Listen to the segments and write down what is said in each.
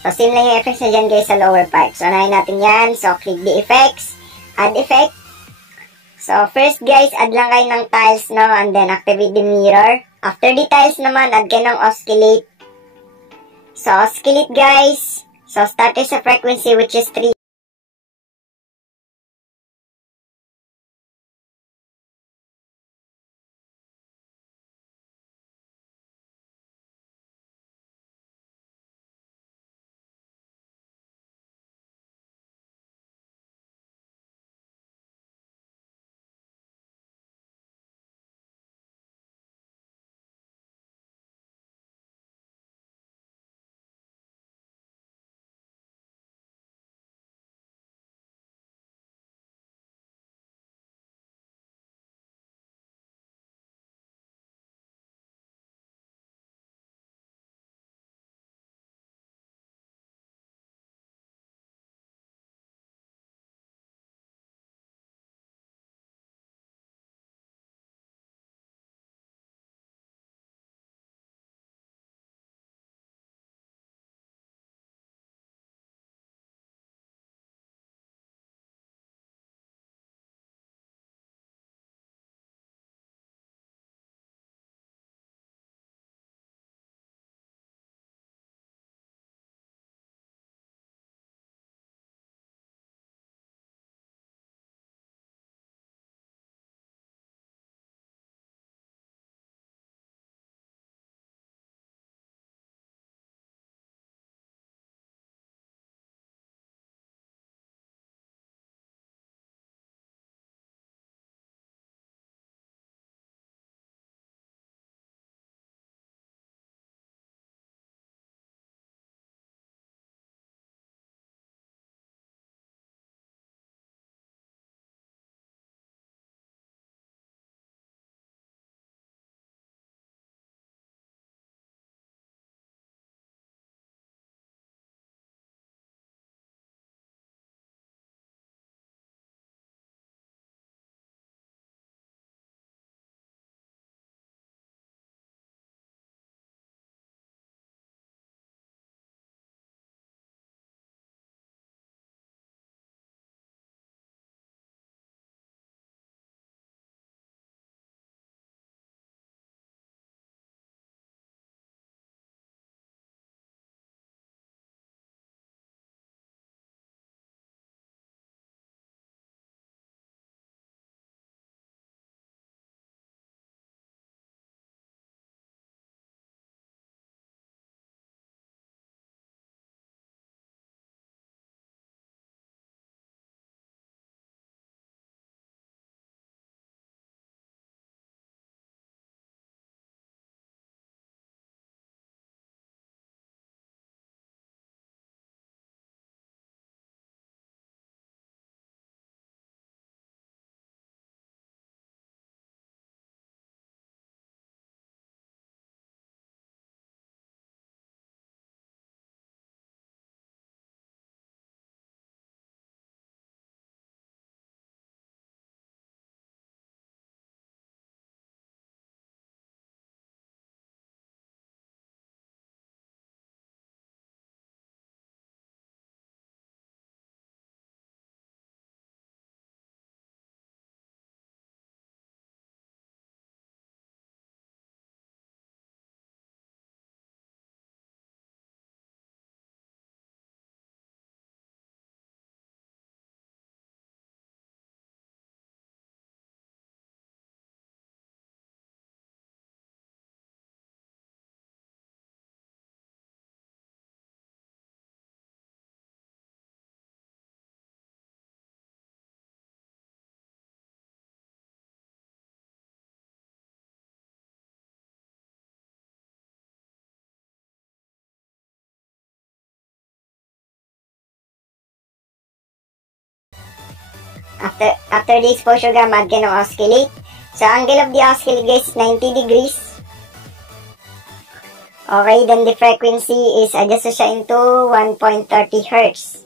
So, same lang yung effects na dyan guys sa lower part. So, unahin natin yan. So, click the effects. Add effect. So, first guys, add lang kayo ng tiles, no? And then, activate the mirror. After the tiles naman, add kayo ng oscillate. So, oscillate guys. So, start sa frequency which is 3. After the exposure gam, add kayo ng oscillate. So, angle of the oscillate guys is 90 degrees. Okay, then the frequency is adjust siya into 1.30 Hz.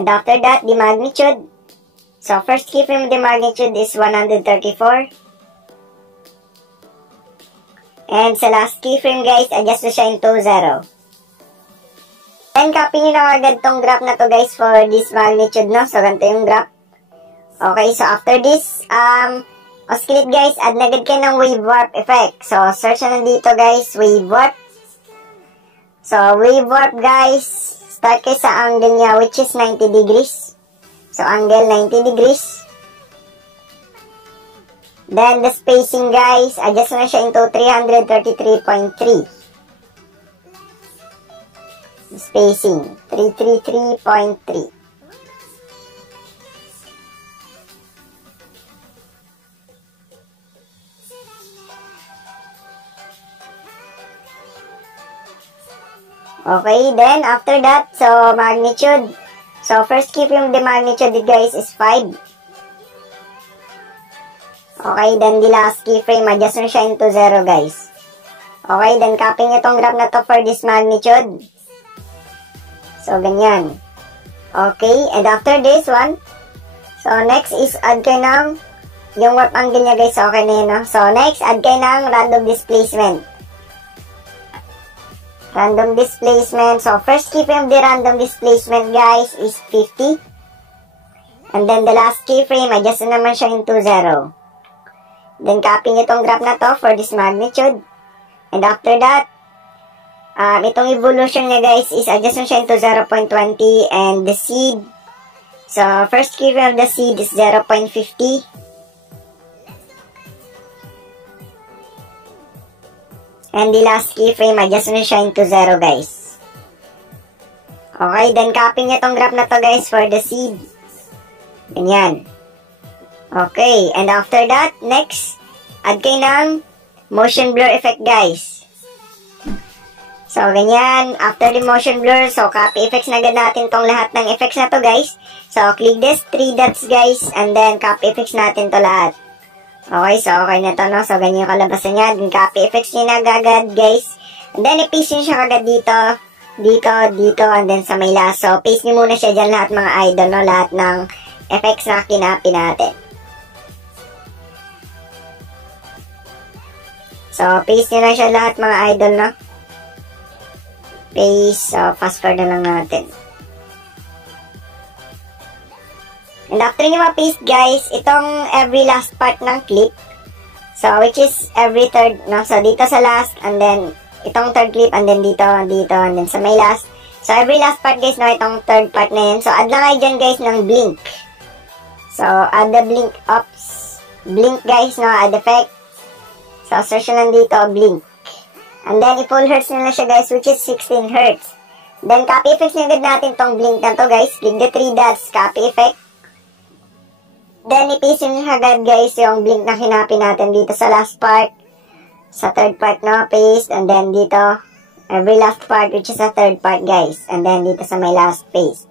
And after that, the magnitude. So first keyframe of the magnitude is 134. And sa last keyframe guys, adjust na siya into 0. And copy nyo na agad tong graph na to guys for this magnitude, no? So ganito yung graph. Okay, so after this, oscillate guys, add na agad kayo ng wave warp effect. So search na dito guys, wave warp. So wave warp guys, start kayo sa angle niya which is 90 degrees. So angle 90 degrees. Then the spacing guys, adjust na siya into 333.3. Spacing 333.3. Okay, then after that, so magnitude. So first keyframe of the magnitude guys is 5. Okay, then the last keyframe, adjust na siya into 0 guys. Okay, then copy nyo itong graph na to for this magnitude. So ganyan. Okay, and after this one, so next is add kayo ng yung warp angle niya guys. Okay na yun, no? So next, add kayo ng random displacement. Random displacement. So first keyframe of the random displacement guys is 50. And then the last keyframe, adjust na naman siya into 0. Then copy nyo itong graph na to for this magnitude. And after that, itong evolution niya guys is adjust na siya into 0.20. And the seed, so first keyframe of the seed is 0.50. And the last keyframe, adjust na siya into 0 guys. Okay, then copy nyo itong graph na to guys for the seed. Ganyan. Okay, and after that, next, add kayo ng motion blur effect guys. So, ganyan. After the motion blur, so copy effects na agad natin tong lahat ng effects na to guys. So, click this 3 dots guys, and then copy effects natin to lahat. Okay, so okay na to, no? So, ganyan yung kalabasan niya. Then copy effects nyo na agad guys. And then, i-paste nyo siya agad dito, dito, and then sa may last. So, paste nyo muna siya dyan lahat mga idol, no? Lahat ng effects na kinapi natin. So, paste nyo na siya lahat mga idol, no? Paste. So, fast forward na lang natin. And after nyo ma-paste, guys, itong every last part ng clip. So, which is every third, no? So, dito sa last, and then, itong third clip, and then dito, and then sa may last. So, every last part, guys, no? Itong third part na yun. So, add lang kayo dyan, guys, ng blink. So, add the blink ups. Blink, guys, no? Add effect. So, search lang dito, blink. And then, i-full hertz na siya, guys, which is 16 hertz. Then, copy effects na agad natin tong blink na to, guys. Click the 3 dots, copy effect. Then, i-paste nyo siya agad, guys, yung blink na kinapi natin dito sa last part. Sa third part, no? Paste. And then, dito, every last part, which is sa third part, guys. And then, dito sa may last, paste.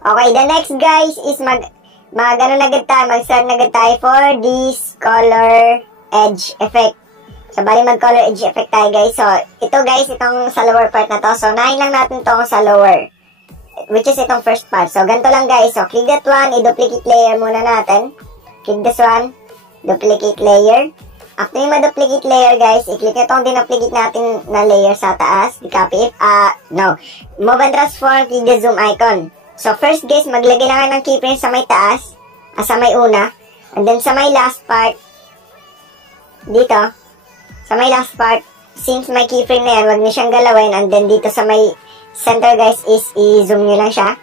Okay, the next, guys, is mag-start na agad tayo for this color edge effect. So, bali mag-color edge effect tayo, guys. So, ito, guys, itong sa lower part na to. So, nahin lang natin itong sa lower, which is itong first part. So, ganito lang, guys. So, click that one, i-duplicate layer muna natin. Click this one, duplicate layer. After yung ma-duplicate layer, guys, i-click nyo itong dinuplicate natin na layer sa taas. I-copy it. Move and transform, click the zoom icon. So, first, guys, maglagay lang ng keyframe sa may taas, sa may una, and then sa may last part, dito, sa may last part, since may keyframe na yan, wag nyo siyang galawin, and then dito sa may center, guys, is i-zoom nyo lang siya.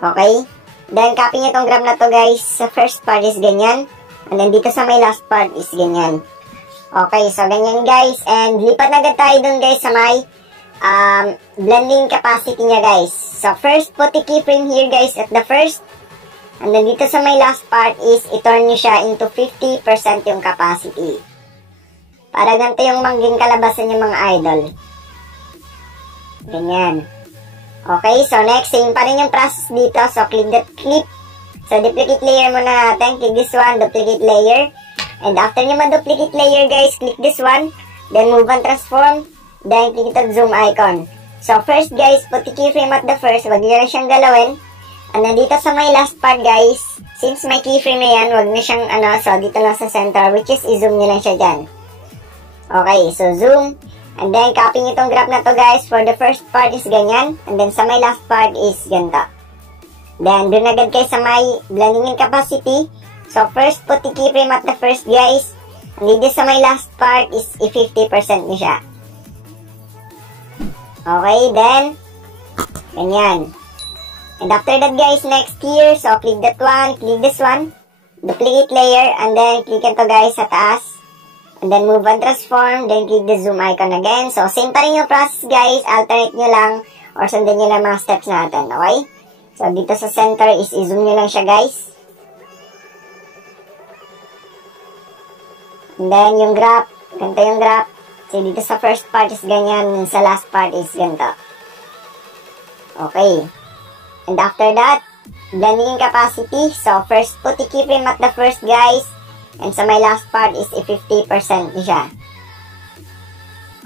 Okay? Then, copy nyo itong graph na to, guys. Sa first part is ganyan, and then dito sa may last part is ganyan. Okay, so ganyan, guys, and lipat na agad tayo dun, guys, sa may blending capacity niya, guys. So, first, put the keyframe here, guys, at the first. And then, dito sa may last part is, i-turn nyo siya into 50% yung capacity. Para ganito yung mangging kalabasan yung mga idol. Ganyan. Okay, so next, same pa rin yung process dito. So, click that clip. So, duplicate layer muna natin. Click this one, duplicate layer. And after nyo ma-duplicate layer, guys, click this one. Then, move and transform. Then, click the zoom icon. So, first guys, put the keyframe at the first. Wag nyo na siyang galawin. And then, dito sa my last part, guys, since may keyframe na yan, wag na siyang, so, dito lang sa center, which is, i-zoom nyo lang siya dyan. Okay, so, zoom. And then, copy nyo itong graph na to, guys. For the first part is ganyan. And then, sa my last part is ganito. Then, dun agad kayo sa my blending in capacity. So, first, put the keyframe at the first, guys. And dito sa my last part is, i-50% nyo siya. Okay, then, ganyan. And after that, guys, next here, so click that one, click this one, duplicate layer, and then click ito, guys, sa taas. And then move and transform, then click the zoom icon again. So, same pa rin yung process, guys, alternate nyo lang, or sundan nyo lang mga steps natin, okay? So, dito sa center is i-zoom nyo lang siya, guys. And then, yung graph, ganito yung graph. So, dito sa first part is ganyan, and sa last part is ganito. Okay. And after that, blending in capacity. So, first, put the keyframe at the first, guys. And sa my last part is 50% siya.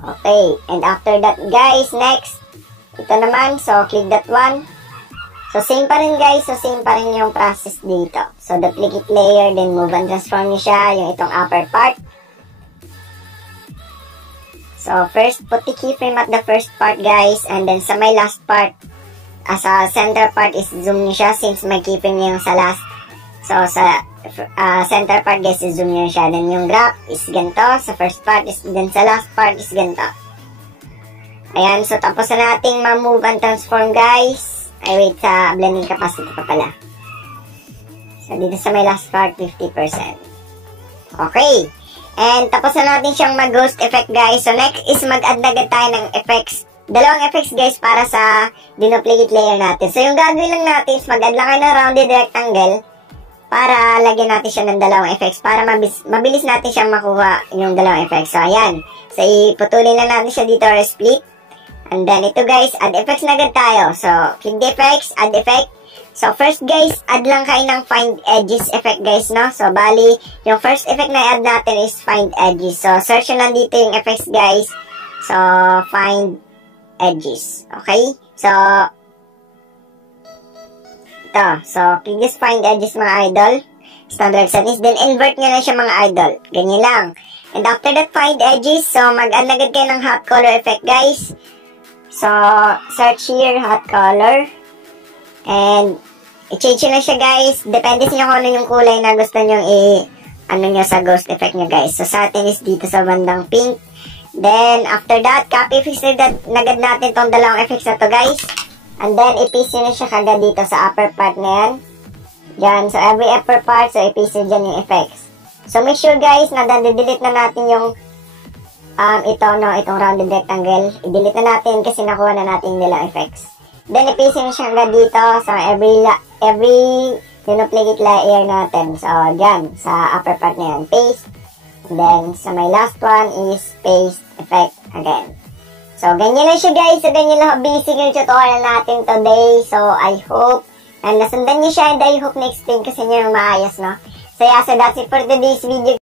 Okay. And after that, guys, next, ito naman. So, click that one. So, same pa rin, guys. So, same pa rin yung process dito. So, duplicate layer, then move and transform niyo siya, yung itong upper part. So, first, put the keyframe at the first part, guys. And then, sa my last part, sa center part is zoom nyo siya since may keyframe yung sa last. So, sa center part, guys, is zoom nyo siya. Then, yung graph is ganito. Sa first part is, then sa last part is ganito. Ayan. So, tapos na nating ma-move and transform, guys. Ay, wait. Sa blending capacity pa pala. So, dito sa my last part, 50%. Okay. And tapos na natin siyang mag-ghost effect, guys. So, next is mag-add na agad tayo ng effects. Dalawang effects, guys, para sa dinuplicate layer natin. So, yung gagawin lang natin is mag-add lang kayo ng rounded rectangle para lagyan natin siya ng dalawang effects para mabilis natin siyang makuha yung dalawang effects. So, ayan. So, iputulin lang natin siya dito or split. And then, ito, guys, add effects na agad tayo. So, click the effects, add effect. So, first, guys, add lang kayo ng find edges effect, guys, no? So, bali, yung first effect na add natin is find edges. So, search lang dito yung effects, guys. So, find edges. Okay? So, ito. So, click this find edges, mga idol. Standard settings. Then, invert nyo na siya, mga idol. Ganyan lang. And after that, find edges. So, mag-add agad kayo ng hot color effect, guys. So, search here, hot color. And, i-change na siya, guys. Depende sa inyo kung ano yung kulay na gusto nyo nyo sa ghost effect nyo, guys. So, sa atin is dito sa bandang pink. Then, after that, copy paste nagad natin tong dalawang effects na to, guys. And then, i-paste na siya kagad dito sa upper part na yan. Diyan. So, every upper part, so, i-paste dyan yung effects. So, make sure, guys, na delete na natin yung itong rounded rectangle. I-delete na natin kasi nakuha na natin yung dalawang effects. Then, i-paste na siya hanggang dito sa every dinuplicate layer natin. So, dyan, sa upper part na yan, paste. And then, sa my last one is paste effect again. So, ganyan lang siya, guys. So, ganyan lang basic yung tutorial natin today. So, I hope na nasundan niyo siya and I hope na-explain kasi niyo yung maayos, no? So, yeah, so that's it for today's video,